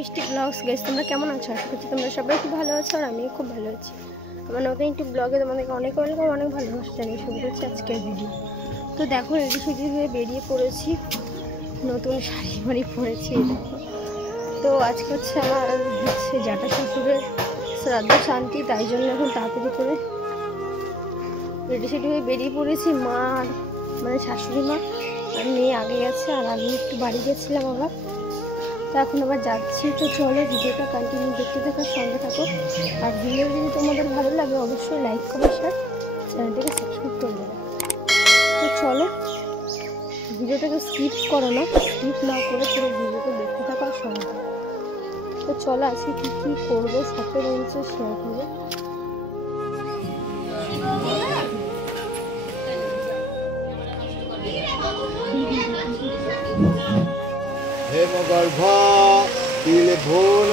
মিষ্টি blogs guys, তোমরা কেমন আছো? আশা করছি তোমরা সবাই খুব ভালো আছো আর আমিও খুব ভালো আছি। আমার নতুন একটি ব্লগে তোমাদেরকে অনেক ভালোবাসা জানিয়ে শুরু করছি আজকের ভিডিও। তো দেখো রেডি সেডি হয়ে বেরিয়ে পড়েছি, নতুন শাড়ি ফাড়ি পরেছি। দেখো তো আজকে হচ্ছে আমার জ্যাঠা শ্বশুরের শ্রাদ্ধ শান্তি, তাই জন্য এখন তাড়াতাড়ি করে রেডি সেডি হয়ে বেরিয়ে পড়েছি। মা আর মানে শাশুড়ি মা আর মেয়ে আগে গেছে আর আমি একটু বাড়ি গেছিলাম আবার, তো এখন আবার যাচ্ছি। তো চলো ভিডিওটা কন্টিনিউ দেখতে থাকার সঙ্গে থাকো। আর ভিডিও যদি তোমাদের ভালো লাগে অবশ্যই লাইক কমেন্ট শেয়ার চ্যানেলটাকে সাবস্ক্রাইব করে দেবে। তো চলো ভিডিওটাকে স্কিপ করো না, স্কিপ না করে পুরো ভিডিওটা দেখতে থাকার সঙ্গে থাকো। তো চলো আজকে কী কী করবো সবটা রয়েছে শেয়ার করবো। হেমগর্ভ তিলে ভুল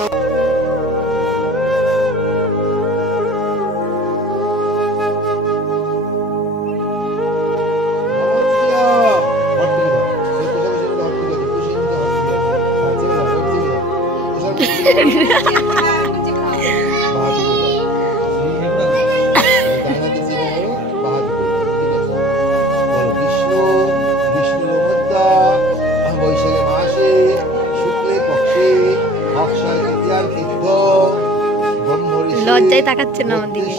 লজ্জায় তাকাচ্ছে না আমার দিকে।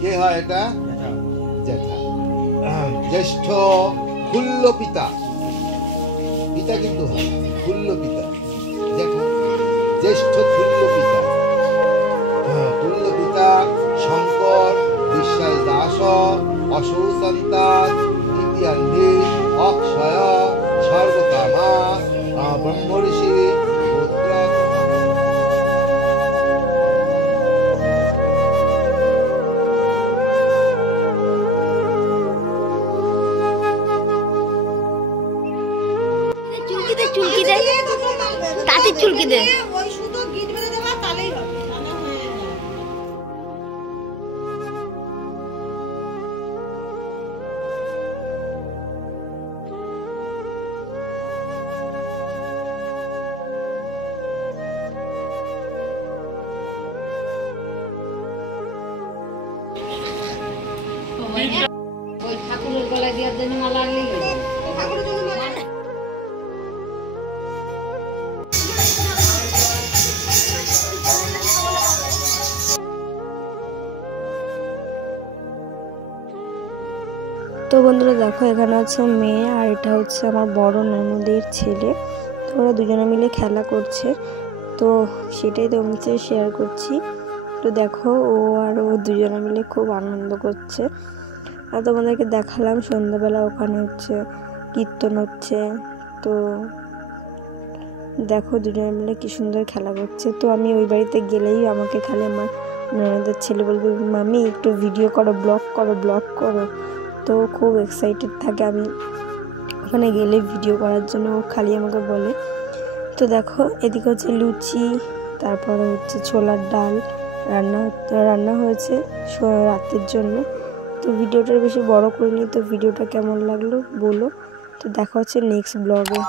কে হয় এটা? জ্যাঠা, জ্যেষ্ঠ খুল্ল পিতা, পিতা কিন্তু হয় খুল্ল পিতা, জ্যাঠা জ্যেষ্ঠ খুল্ল পিতা, খুল্ল পিতা শঙ্কর বিশ্বাস দাস অসৌ সন্তান ইতিহান্দি অক্ষয় সর্বকামা ব্রহ্ম ঋষি পুত্র। চুলকি দে তাতে চুলকি দে। ওই ঠাকুরের গলায় দেওয়ার জন্য মালা লাগলে তো বন্ধুরা দেখো এখানে হচ্ছে মেয়ে আর এটা হচ্ছে আমার বড় ননদের ছেলে। তো ওরা দুজনে মিলে খেলা করছে, তো সেটাই তোমাদের শেয়ার করছি। তো দেখো ও আর ও দুজনে মিলে খুব আনন্দ করছে। আর তোমাদেরকে দেখালাম সন্ধ্যাবেলা ওখানে হচ্ছে কীর্তন হচ্ছে। তো দেখো দুজনে মিলে কি সুন্দর খেলা করছে। তো আমি ওই বাড়িতে গেলেই আমাকে খালি আমার ননদের ছেলে বলবে, মামি একটু ভিডিও করো, ব্লগ করো। তো খুব এক্সাইটেড থাকে আমি ওখানে গেলে ভিডিও করার জন্য, ও খালি আমাকে বলে। তো দেখো এদিকে হচ্ছে লুচি, তারপরে হচ্ছে ছোলার ডাল রান্না হয়েছে রাতের জন্য। তো ভিডিওটা বেশি বড় করিনি, তো ভিডিওটা কেমন লাগলো বলো। তো দেখা হচ্ছে নেক্সট ব্লগে।